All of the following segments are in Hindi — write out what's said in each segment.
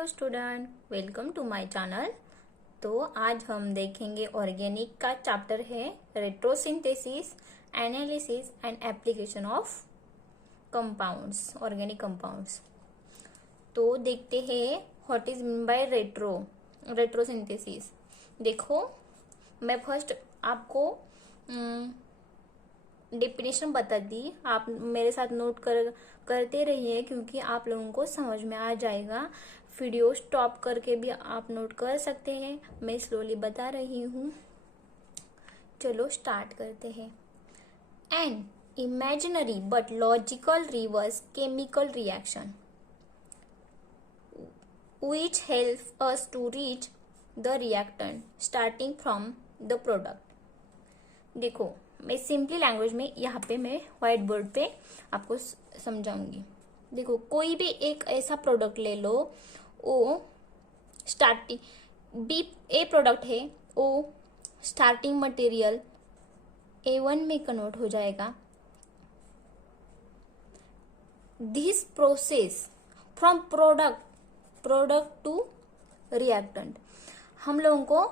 Hello student, welcome to my channel. तो आज हम देखेंगे ऑर्गेनिक का चैप्टर है retrosynthesis, analysis and application of compounds, organic compounds. तो देखते हैं what is mean by retrosynthesis. देखो, मैं फर्स्ट आपको डेफिनेशन बता दी, आप मेरे साथ नोट करते रहिए क्योंकि आप लोगों को समझ में आ जाएगा। वीडियो स्टॉप करके भी आप नोट कर सकते हैं, मैं स्लोली बता रही हूँ। चलो स्टार्ट करते हैं। An imaginary but logical reverse chemical reaction which helps us to reach the reactant starting from the product। देखो, मैं सिंपली लैंग्वेज में यहाँ पे मैं व्हाइट बोर्ड पे आपको समझाऊंगी। देखो, कोई भी एक ऐसा प्रोडक्ट ले लो, वो स्टार्टिंग बी ए प्रोडक्ट है, वो स्टार्टिंग मटेरियल A1 में कन्वर्ट हो जाएगा। This process from product to reactant, हम लोगों को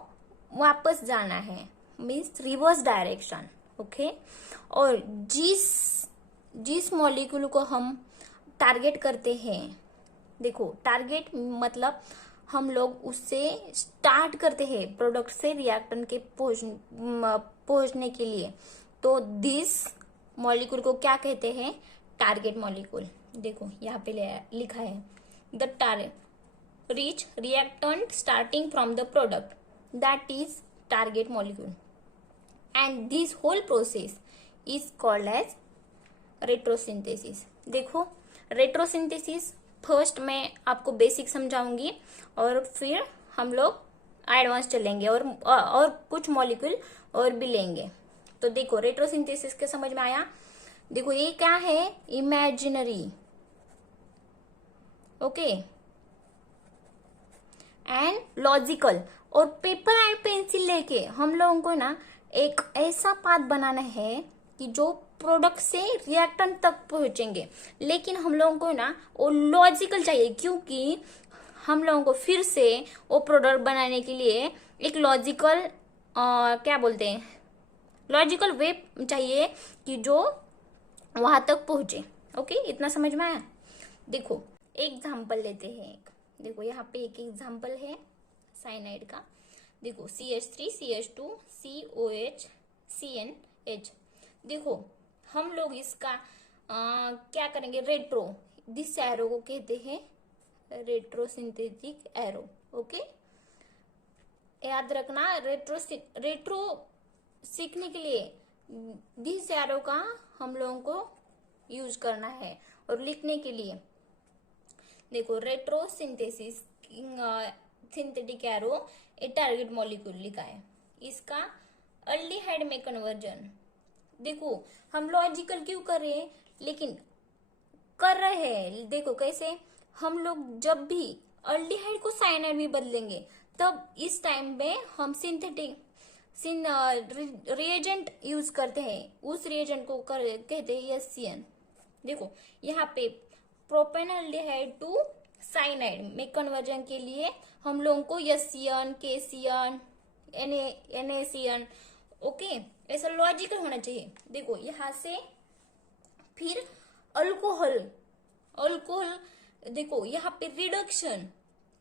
वापस जाना है, मीन्स रिवर्स डायरेक्शन। ओके, और जिस मॉलिक्यूल को हम टारगेट करते हैं, देखो टारगेट मतलब हम लोग उससे स्टार्ट करते हैं प्रोडक्ट से रिएक्टेंट के पहुंचने के लिए। तो दिस मॉलिक्यूल को क्या कहते हैं? Target molecule. देखो यहाँ पे लिखा है the target reach reactant starting from the product, that is target molecule, and this whole process is called as retrosynthesis। देखो, रेट्रोसिंथेसिस फर्स्ट मैं आपको बेसिक समझाऊंगी और फिर हम लोग एडवांस चलेंगे और कुछ मॉलिक्यूल और भी लेंगे। तो देखो, रेट्रोसिंथेसिस के समझ में आया। देखो, ये क्या है? Imaginary, okay, and logical. और पेपर एंड पेंसिल लेके हम लोगों को ना एक ऐसा पाथ बनाना है कि जो प्रोडक्ट से रिएक्टेंट तक पहुंचेंगे, लेकिन हम लोगों को ना वो लॉजिकल चाहिए, क्योंकि हम लोगों को फिर से वो प्रोडक्ट बनाने के लिए एक लॉजिकल क्या बोलते हैं, लॉजिकल वे चाहिए कि जो वहां तक पहुंचे। ओके, इतना समझ में आया। देखो, एग्जाम्पल लेते हैं एक। देखो यहाँ पे एक एग्जाम्पल है साइनाइड का। देखो CH3 CH2 COH CnH। देखो, हम लोग इसका क्या करेंगे? रेट्रो, दिस एरो को कहते हैं रेट्रोसिंथेटिक एरो। ओके, याद रखना, रेट्रो सीखने के लिए दिस एरो का हम लोगों को यूज करना है। और लिखने के लिए देखो, रेट्रोसिंथेसिस सिंथेटिक एरो ए टारगेट मॉलिक्यूल लिखा है, इसका अल्डिहाइड में कन्वर्जन। देखो, हम लॉजिकल क्यों कर रहे हैं, लेकिन कर रहे हैं। देखो कैसे, हम लोग जब भी अल्डिहाइड को साइनाइड में बदलेंगे, तब इस टाइम में हम रिएजेंट यूज करते हैं। उस रिएजेंट को कहते हैं SCN। देखो यहाँ पे प्रोपेनल्डिहाइड टू साइनाइड में कन्वर्जन के लिए हम लोगों को SCN, KCN, NaCN, ओके, ऐसा लॉजिकल होना चाहिए। देखो यहाँ से फिर अल्कोहल, देखो यहाँ पे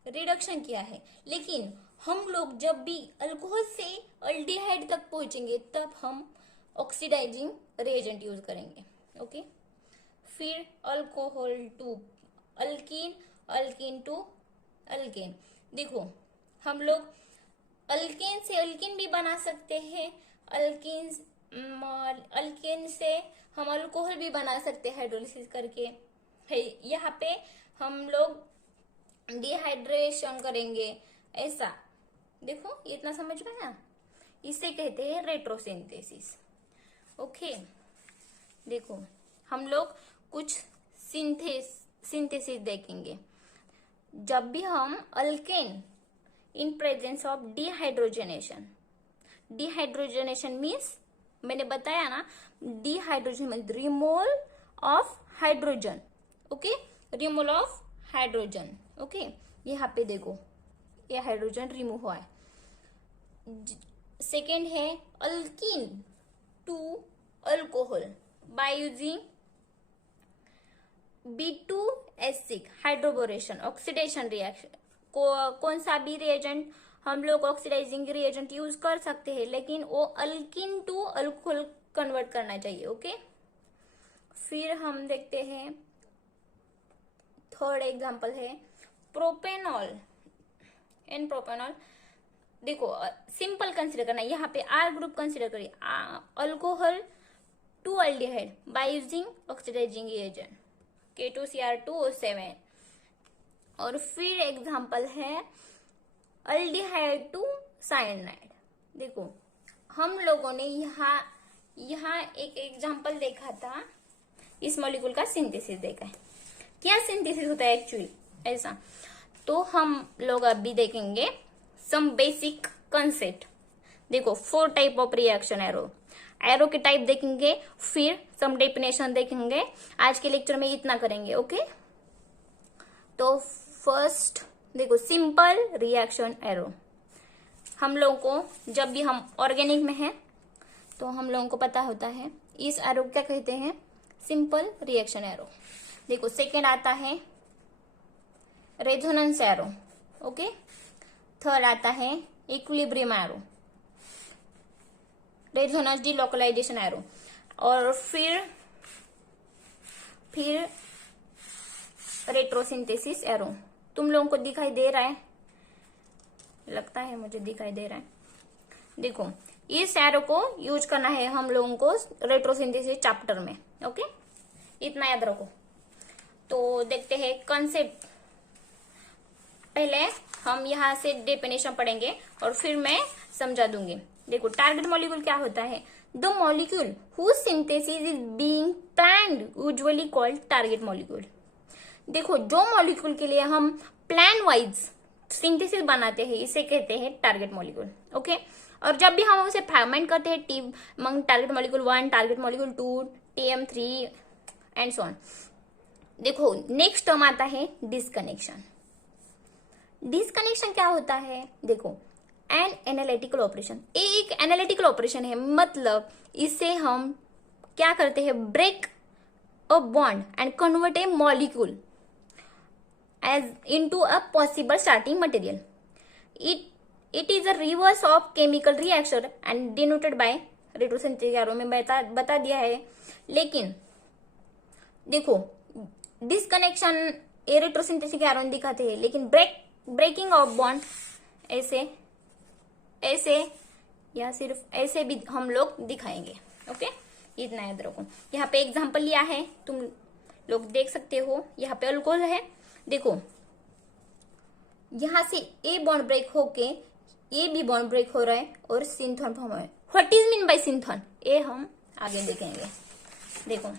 रिडक्शन किया है, लेकिन हम लोग जब भी अल्कोहल से अल्डिहाइड तक पहुंचेंगे तब हम ऑक्सीडाइजिंग रिएजेंट यूज करेंगे। ओके, फिर alcohol to alkene, alkene to alkane. देखो, हम लोग अल्केन से अल्कीन भी बना सकते हैं, अल्केन से हम अल्कोहल भी बना सकते हैं हाइड्रोलिसिस करके। यहाँ पे हम लोग डिहाइड्रेशन करेंगे, ऐसा। देखो, इतना समझ में आया? इसे कहते हैं रेट्रोसिंथेसिस। ओके, देखो हम लोग कुछ सिंथेसिस देखेंगे। जब भी हम alkane in presence of dehydrogenation means, मैंने बताया ना, dehydrogen means removal of hydrogen. Okay, removal of hydrogen. Okay, यहाँ पे देखो ये हाइड्रोजन रिमूव हुआ है। सेकेंड है alkene to alcohol by using B2H6 hydroboration oxidation reaction. कौन सा भी रिएजेंट हम लोग ऑक्सीडाइजिंग रिएजेंट यूज कर सकते हैं, लेकिन वो अल्कीन टू अल्कोहल कन्वर्ट करना चाहिए। ओके, फिर हम देखते हैं थर्ड एग्जांपल है प्रोपेनॉल एंड प्रोपेनॉल। देखो सिंपल कंसीडर करना है, यहाँ पे आर ग्रुप कंसीडर करिए, alcohol to aldehyde by using oxidising agent K2Cr2O7। और फिर एग्जांपल है अल्डिहाइड टू साइनाइड। देखो हम लोगों ने यहाँ एक एग्जांपल देखा था, इस मॉलिक्यूल का सिंथेसिस देखा है। क्या सिंथेसिस होता है एक्चुअली ऐसा, तो हम लोग अभी देखेंगे सम बेसिक कंसेप्ट। देखो 4 टाइप ऑफ रिएक्शन एरो के टाइप देखेंगे, फिर सम डेफिनेशन देखेंगे। आज के लेक्चर में इतना करेंगे। ओके, तो फर्स्ट देखो सिंपल रिएक्शन एरो। हम लोगों को जब भी हम ऑर्गेनिक में हैं तो हम लोगों को पता होता है इस एरो क्या कहते हैं, सिंपल रिएक्शन एरो। देखो सेकेंड आता है रेजोनेंस एरो। ओके, थर्ड आता है equilibrium arrow, resonance delocalisation arrow, और फिर रेट्रोसिंथेसिस एरो। तुम लोगों को दिखाई दे रहा है, लगता है मुझे दिखाई दे रहा है। देखो इस एरो को यूज करना है हम लोगों को रेट्रोसिंथेसिस चैप्टर में। ओके, इतना याद रखो। तो देखते हैं कंसेप्ट। पहले हम यहाँ से डेफिनेशन पढ़ेंगे और फिर मैं समझा दूंगी। देखो टारगेट मॉलिक्यूल क्या होता है, the molecule whose synthesis is being planned usually called target molecule. देखो जो मॉलिक्यूल के लिए हम प्लान वाइज सिंथेसिस बनाते हैं इसे कहते हैं टारगेट मॉलिक्यूल। ओके, और जब भी हम उसे फ्रैगमेंट करते हैं target molecule 1, target molecule 2, TM3 and so on. देखो नेक्स्ट टर्म आता है डिस्कनेक्शन। डिस्कनेक्शन क्या होता है, देखो एन एनालिटिकल ऑपरेशन, एक एनालिटिकल ऑपरेशन है, मतलब इसे हम क्या करते हैं, break a bond and convert a molecule as into a possible starting material. It is a reverse of chemical reaction and denoted by retrosynthesis arrow में बता दिया है। लेकिन देखो डिस्कनेक्शन ए रेट्रोसिंथेसिस एरो में दिखाते हैं, लेकिन ब्रेकिंग ऑफ बॉन्ड ऐसे या सिर्फ ऐसे भी हम लोग दिखाएंगे। ओके, इतना याद रखो। यहाँ पे एग्जांपल लिया है, तुम लोग देख सकते हो। यहाँ पे अल्कोहल है, देखो यहां से ए बॉन्ड ब्रेक होके ए भी बॉन्ड ब्रेक हो रहा है और सिंथोन फॉर्म है। What is mean by synthon, ये हम आगे देखेंगे। देखो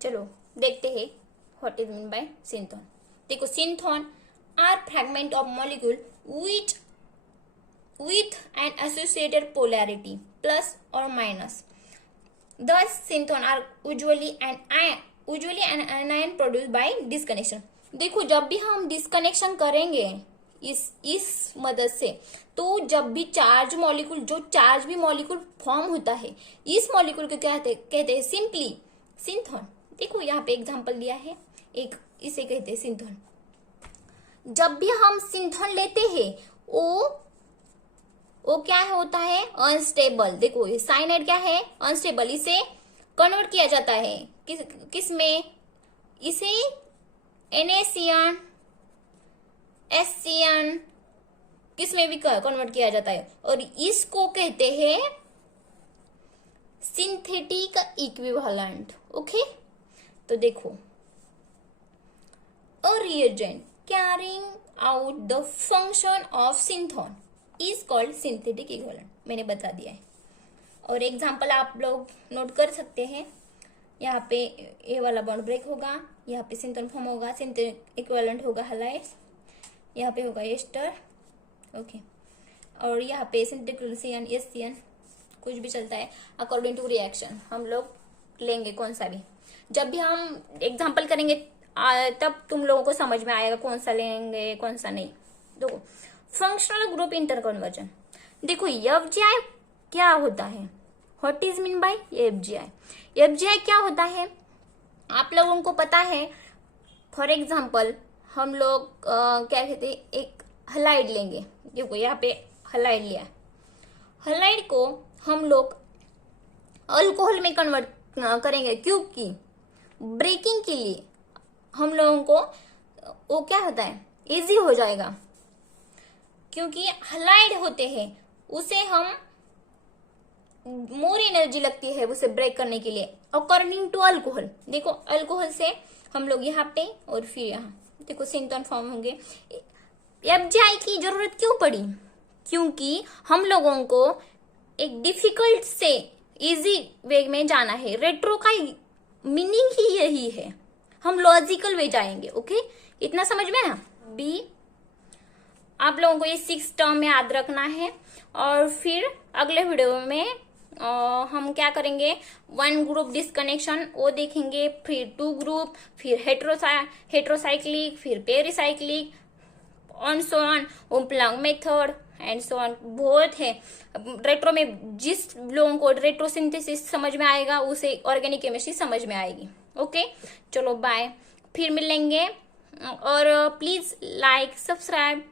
चलो देखते हैं what is mean by synthon. देखो synthon are fragment of molecule with an associated polarity plus or minus. Thus synthon are usually an anion produced by disconnection. देखो जब भी हम डिस्कनेक्शन करेंगे इस मदद से, तो जब भी चार्ज मॉलिक्यूल, जो चार्ज भी मॉलिक्यूल फॉर्म होता है, इस मॉलिक्यूल को कहते हैं सिंपली सिंथोन। देखो यहाँ पे एग्जांपल दिया है एक, इसे कहते हैं सिंथोन। जब भी हम सिंथोन लेते हैं वो क्या होता है, अनस्टेबल। देखो साइनाइड क्या है, अनस्टेबल। इसे कन्वर्ट किया जाता है किस में, इसे NaCN SCN किस में भी कन्वर्ट किया जाता है, और इसको कहते हैं सिंथेटिक इक्विवेलेंट। ओके, तो देखो a reagent carrying out the function of synthon is called synthetic equivalent, मैंने बता दिया है। और एग्जांपल आप लोग नोट कर सकते हैं। यहाँ पे ए वाला बॉन्ड ब्रेक होगा, यहाँ पे सिंथोन फॉर्म होगा, सिंथेटिक इक्विवेलेंट होगा हैलाइड्स, यहाँ पे होगा एस्टर। ओके, और यहाँ पे सिंथेटिक CN SCN कुछ भी चलता है अकॉर्डिंग टू रिएक्शन, हम लोग लेंगे कौन सा भी। जब भी हम एग्जांपल करेंगे तब तुम लोगों को समझ में आएगा कौन सा लेंगे कौन सा नहीं। देखो फंक्शनल ग्रुप इंटर कन्वर्जन, देखो एफजीआई क्या होता है, व्हाट इज मीन बाय एफजीआई। एफजीआई क्या होता है आप लोगों को पता है। फॉर एग्जाम्पल हम लोग क्या कहते हैं, एक हलाइड लेंगे, देखो यहाँ पे हलाइड लिया है, हलाइड को हम लोग अल्कोहल में कन्वर्ट करेंगे, क्योंकि ब्रेकिंग के लिए हम लोगों को वो क्या होता है इजी हो जाएगा, क्योंकि हलाइड होते हैं उसे हम मोर एनर्जी लगती है उसे ब्रेक करने के लिए अकॉर्डिंग टू अल्कोहल। देखो अल्कोहल से हम लोग यहाँ पे और फिर यहाँ देखो सिंटन फॉर्म होंगे। एफजीआई की जरूरत क्यों पड़ी, क्योंकि हम लोगों को एक डिफिकल्ट से इजी वे में जाना है। रेट्रो का मीनिंग ही यही है, हम लॉजिकल वे जाएंगे। ओके इतना समझ में ना। बी आप लोगों को ये 6 टर्म में याद रखना है, और फिर अगले वीडियो में हम क्या करेंगे 1 ग्रुप डिस्कनेक्शन वो देखेंगे, फिर 2 ग्रुप, फिर हेट्रोसाइक्लिक, फिर pericyclic on so on, umpolung method and so on. बहुत है रेट्रो में, जिस लोगों को रेट्रोसिंथेसिस समझ में आएगा उसे ऑर्गेनिक केमिस्ट्री समझ में आएगी। ओके चलो बाय, फिर मिलेंगे, और प्लीज लाइक सब्सक्राइब।